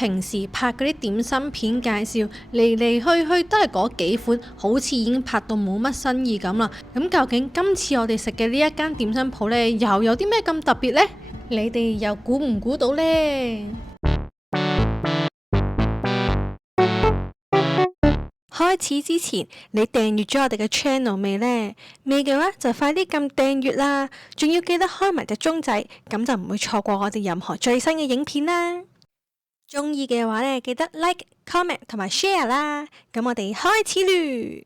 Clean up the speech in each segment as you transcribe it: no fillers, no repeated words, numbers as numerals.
平時拍嗰啲點心片介紹嚟嚟去去都係嗰幾款，好似已經拍到冇乜新意咁啦。咁究竟今次我哋食嘅呢一間點心鋪呢，又有啲咩咁特別呢？你哋又估唔估到呢？開始之前，你訂閱咗我哋嘅 channel 未呢？未嘅話就快啲撳訂閱啦，仲要記得開埋隻鐘仔，咁就唔會錯過我哋任何最新嘅影片啦。中意嘅話呢，記得 like、comment 同埋 share 啦。咁我哋開始嚕。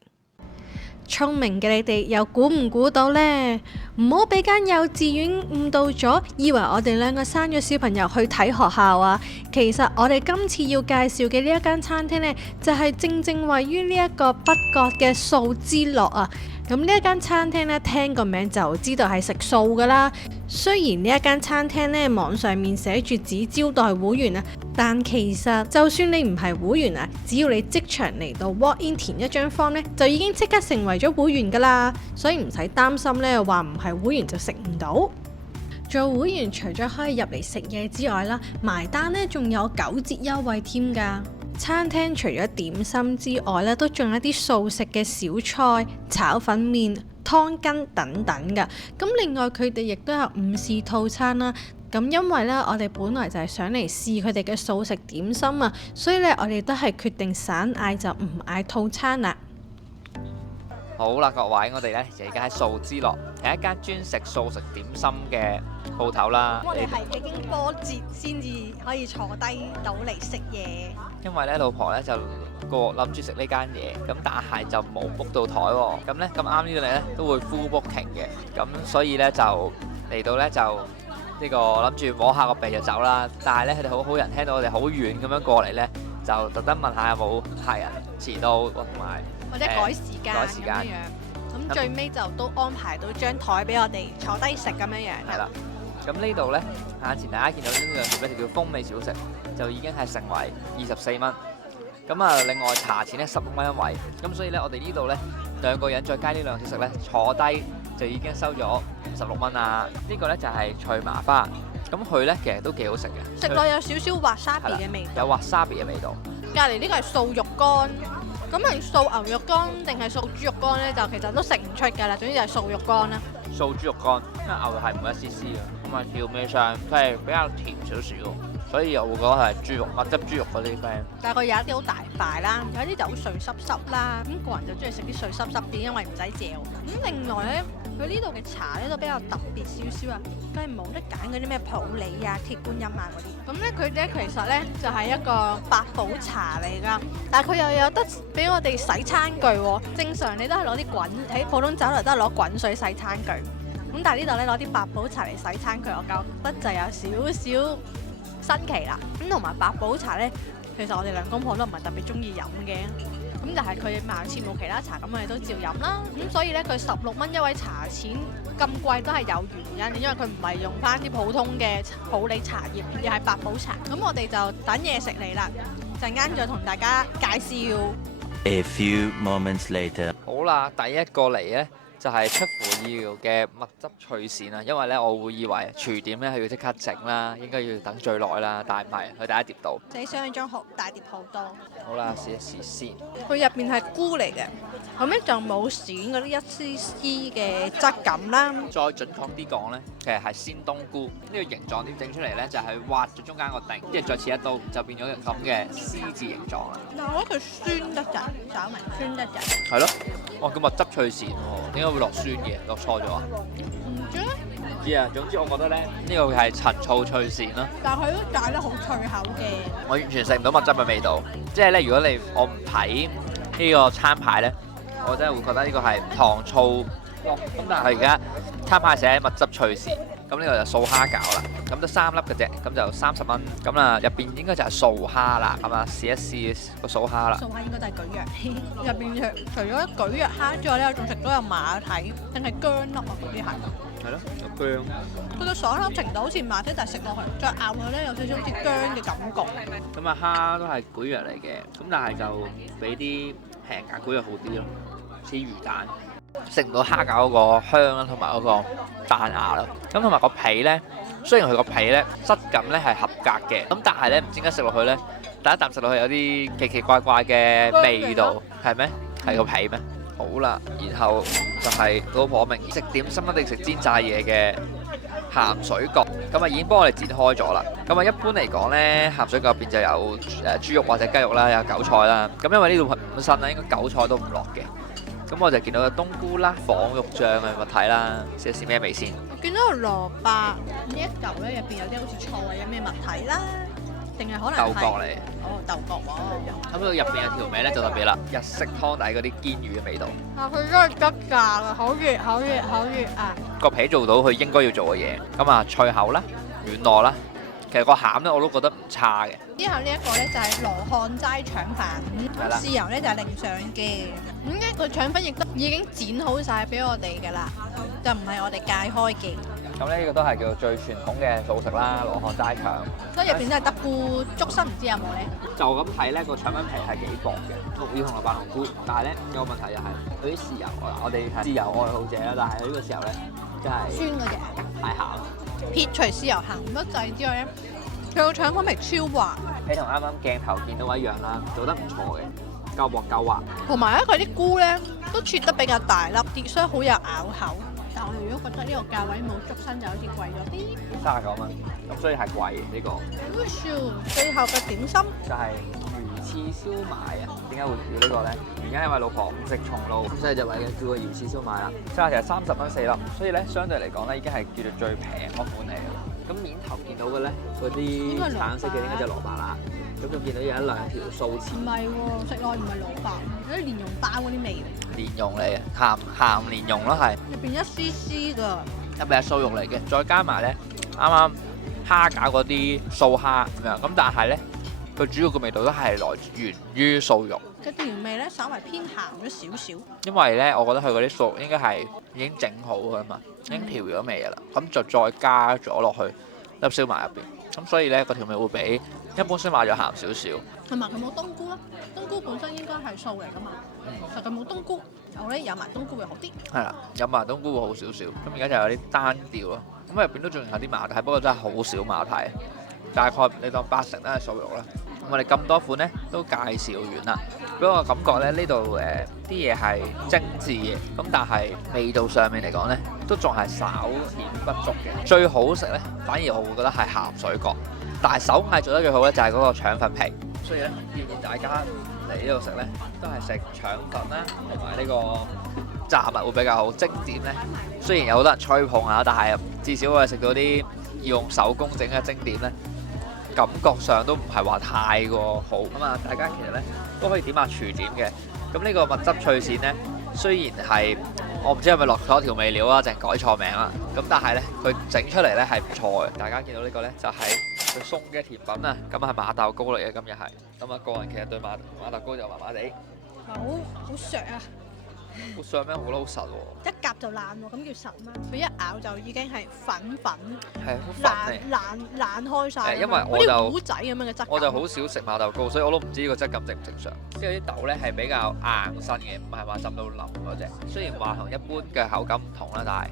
聰明嘅你哋又估唔估到呢？唔好俾間幼稚園誤導咗，以為我哋兩個生咗小朋友去睇學校啊！其實我哋今次要介紹嘅呢一間餐廳呢，就係正正位於呢一個北角嘅素之樂啊！咁呢一間餐廳呢，聽個名就知道係食素噶啦。雖然呢一間餐廳呢，網上面寫住只招待會員啊，但其實就算你唔係會員啊，只要你即場嚟到 walk in 填一張 form 呢，就已經即刻成為咗會員噶啦。所以唔使擔心呢，話唔係會員就食唔到。做會員除咗可以入嚟食嘢之外啦，埋單呢仲有9折優惠添㗎。餐廳除咗點心之外呢，都仲有啲素食嘅小菜、炒粉麵、湯羹等等㗎。咁另外佢哋亦都有午市套餐啦。咁因為呢，我哋本來就係想嚟試佢哋嘅素食點心啊，所以呢，我哋都係決定散嗌就唔嗌套餐啦。好啦，各位，我哋呢就而家喺素之樂，係一間專食素食點心嘅鋪頭啦。我哋係幾經波折先至可以坐低到嚟食嘢。因為呢，老婆呢就諗住食呢間嘢，咁但係就冇 book 到台喎。咁呢，咁啱呢度呢都會 full booking 嘅，咁所以呢，就嚟到呢，就呢個諗住摸下個鼻就走啦。但係呢，佢哋好好人，聽到我哋好遠咁樣過嚟呢，就特登問下有冇客人遲到同埋或者改時間咁樣樣，咁最尾就都安排到張台俾我哋坐低食咁樣樣。係啦，咁呢度呢，眼前大家見到呢樣嘢咧，就叫風味小食，就已經係成為24蚊。咁啊，另外茶錢呢，16蚊一位。咁所以呢，我哋呢度呢，2個人再加呢兩小食呢，坐低就已經收咗16蚊啦。呢個呢就係脆麻花，咁佢呢其實都幾好食嘅，食落有少少滑沙比嘅味道，有滑沙比嘅味道。隔離呢個係素肉乾。咁係素牛肉乾定係素豬肉乾呢？就其實都食唔出㗎啦。總之就係素肉乾啦。素豬肉乾，因為牛肉係唔會一絲絲嘅，咁啊調味上佢係比較甜少少，所以我會覺得係豬肉蜜汁豬肉嗰啲 friend。但係佢有一啲好大塊啦，有一啲就好碎濕濕啦。咁個人就中意食啲碎濕濕啲，因為唔使嚼。咁另外呢，佢呢度嘅茶呢都比較特別少少啊。佢係冇得揀嗰啲咩普洱啊、鐵觀音啊嗰啲。咁呢，佢呢其實呢就係一個八寶茶嚟㗎，但係佢又有得俾我哋洗餐具喎。正常你都係攞啲喺普通酒樓都係攞滾水洗餐具。咁但係呢度咧攞啲八寶茶嚟洗餐具，我覺得就有少少新奇啦。咁同埋八寶茶呢，其實我哋兩公婆都唔係特別中意飲嘅。咁但係佢貌似冇其他茶，咁我哋都照飲啦。咁所以呢，佢16蚊一位茶錢咁貴都係有原因，因為佢唔係用翻啲普通嘅普洱茶葉，而係八寶茶。咁我哋就等嘢食嚟啦，陣間再同大家介紹。A few moments later。好啦，第一個嚟呢，就係出乎意料嘅蜜汁脆鱔啦，因為呢，我會以為廚點呢係要即刻整啦，應該要等最耐啦，但係唔係，佢第一碟到。比想像中好大碟好多。好啦，試一試先。佢入邊係菇嚟嘅，後尾就冇鱔嗰啲一絲絲嘅質感啦。再準確啲講呢，其實係鮮冬菇呢個形狀點整出嚟呢？就係挖咗中間個頂，跟住再切一刀，就變咗咁嘅 C 字形狀啦。但我覺得佢酸得滯，稍微酸得滯。係咯，哇！叫蜜汁脆鱔喎，點解會落酸嘅？落錯咗啊？唔知咧，唔知啊，總之我覺得咧，呢個係陳醋脆鱔啦。但係佢都炸得好脆口嘅。我完全食唔到蜜汁嘅味道，即係咧，如果我唔睇呢個餐牌咧，我真係會覺得呢個係糖醋。咁但係佢而家餐牌寫蜜汁脆鱔，咁呢個就素蝦餃啦，咁得3粒嘅啫，咁就30蚊。咁啊，入邊應該就係素蝦啦，係嘛？試一試個素蝦啦。素蝦應該就係蒟蒻，入邊除咗蒟蒻蝦之外咧，我仲食到有馬蹄定係薑粒啊嗰啲係。係咯，有薑。佢個爽口程度好似馬蹄，但係食落去再咬落咧有少少好似薑嘅感覺。咁啊，蝦都係蒟蒻嚟嘅，咁但係就比啲平價蒟蒻好啲咯，似魚蛋。食唔到蝦餃嗰個香啦，同埋嗰個彈牙啦。咁同埋個皮咧，雖然佢個皮呢質感呢係合格嘅，咁但係呢唔知點解食落去呢，第一啖食落去有啲奇奇怪怪嘅味道，係咩？係個皮咩？好啦，然後就係老婆明食點心一定食煎炸嘢嘅鹹水角，咁啊已經幫我哋剪開咗啦。咁啊一般嚟講呢，鹹水角入邊就有豬肉或者雞肉啦，有韭菜啦。咁因為呢度本身咧應該韭菜都唔落嘅，咁我就見到有冬菇啦、仿肉醬嘅物體啦，試一試咩味先。我見到個蘿蔔呢一嚿咧，入邊有啲好似菜嘅咩物體啦，定係可能係豆角嚟。哦，豆角喎。咁佢入邊嘅調味咧就特別啦，日式湯底嗰啲堅魚嘅味道。啊，佢都係吉架嘅，好熱好熱好熱啊！個皮做到佢應該要做嘅嘢，咁啊脆口啦、軟糯啦，其實個餡咧我都覺得唔差嘅。之後呢一個咧就係羅漢齋腸粉，豉油咧就係淋上嘅。咁呢個腸粉亦都已經剪好晒俾我哋㗎啦，就唔係我哋解開嘅。咁呢個都係叫做最傳統嘅素食啦，羅漢齋腸。所以入邊都係得菇，竹身唔知有冇咧？就咁睇咧，個腸粉皮係幾薄嘅，要紅蘿蔔同菇。但係咧有個問題就係佢啲豉油，我哋係豉油愛好者啦，但係呢個時候咧真係酸嗰隻，太鹹。撇除豉油鹹得滯之外咧，佢個腸粉皮超滑，你同啱啱鏡頭見到一樣啦，做得唔錯嘅，夠薄夠滑。同埋咧佢啲菇咧都切得比較大粒啲，所以好有咬口。但我如果覺得呢個價位冇竹身就好似貴咗啲39蚊，咁所以係貴嘅呢個。最後嘅點心就係魚翅燒賣啊！點解會叫呢個咧？原因係因為老婆唔食松露，咁所以就為咗叫個魚翅燒賣啦。價錢係30蚊4粒，所以咧相對嚟講咧已經係叫做最平嗰款嚟嘅啦。咁面頭見到嘅咧，嗰啲橙色嘅應該就係蘿蔔啦。咁就見到有一兩條素翅。唔係喎，食落唔係蘿蔔，有啲蓮蓉包嗰啲味。蓮蓉嚟嘅，鹹蓮蓉咯係。入邊一絲絲㗎。入邊係素肉嚟嘅，再加埋咧啱啱蝦餃嗰啲素蝦咁樣，咁但係咧佢主要嘅味道都係源於素肉。嘅調味咧稍為偏鹹咗少少。因為咧，我覺得佢嗰啲素肉應該係已經整好㗎嘛，已經調咗味㗎啦，咁就再加咗落去粒燒賣入邊，咁所以咧個調味會比一般燒賣就鹹少少。同埋佢冇冬菇咯，冬菇本身應該係素嚟㗎嘛，但佢冇冬菇，我咧有埋冬菇會好啲。係啦，有埋冬菇會好少少。咁而家就有啲單調咯，咁入邊都仲有啲馬蹄，不過真係好少馬蹄，大概你當80%都係素肉啦。咁我哋咁多款咧都介紹完啦，俾我感覺咧呢度啲嘢係精緻嘅，咁但係味道上面嚟講咧都仲係稍顯不足嘅。最好食咧反而我會覺得係鹹水角，但係手藝做得最好咧就係嗰個腸粉皮。所以咧建議大家嚟呢度食咧都係食腸粉啦，同埋呢個炸物會比較好。精點咧雖然有好多人吹捧啊，但係至少我哋食到啲要用手工整嘅精點咧，感覺上都唔係話太過好咁啊！大家其實咧都可以點下廚點嘅。咁呢個蜜汁脆鱔咧，雖然係我唔知係咪落咗調味料啊，定改錯名啦。咁但係咧佢整出嚟咧係唔錯嘅。大家見到呢個咧就係佢送嘅甜品啊，咁係馬豆糕嚟嘅，今日係。咁啊個人其實對馬豆糕就麻麻地。好削啊！好上咩？好老實喎。一夾就爛喎，咁叫實咩？佢一咬就已經係粉粉，係好粉爛開晒。因為我就糊仔咁樣嘅質感。我就好少食馬豆糕，所以我都唔知呢個質感正唔正常。即係啲豆咧係比較硬身嘅，唔係話浸到腍嗰隻。雖然話同一般嘅口感唔同啦，但係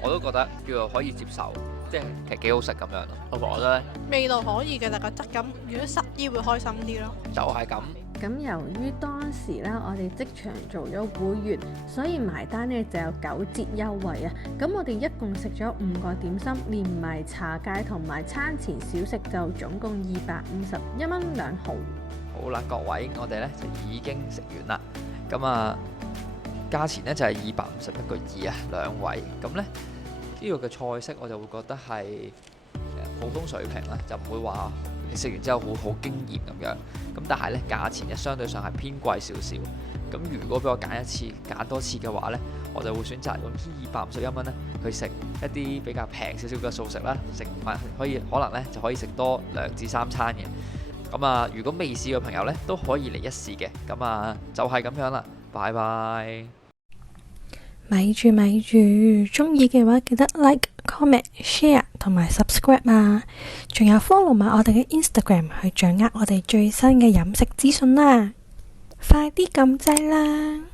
我都覺得叫做可以接受，即係其實幾好食咁樣咯。老婆覺得咧，味道可以嘅，但個質感如果濕啲會開心啲咯。就係咁。咁由於當時咧，我哋即場做咗會員，所以埋單咧就有9折優惠啊！咁我哋一共食咗5個點心，連埋茶芥同埋餐前小食就總共251蚊2毫。好啦，各位，我哋咧就已經食完啦。咁啊，價錢咧就係251.2啊，2位。咁咧呢個嘅菜式我就會覺得係普通水平啦，就唔會話你食完之後好驚豔咁樣。咁但係咧價錢就相對上係偏貴少少。咁如果俾我揀多次嘅話咧，我就會選擇用251蚊咧去食一啲比較平少少嘅素食啦，食埋可能咧就可以食多2至3餐嘅。咁啊，如果未試嘅朋友咧都可以嚟一試嘅。咁啊，就係咁樣啦，拜拜。咪住，中意嘅話記得 like、comment、share 同埋 subscribe 啊！仲有 follow 埋我哋嘅 Instagram 去掌握我哋最新嘅飲食資訊啦！快啲撳掣啦！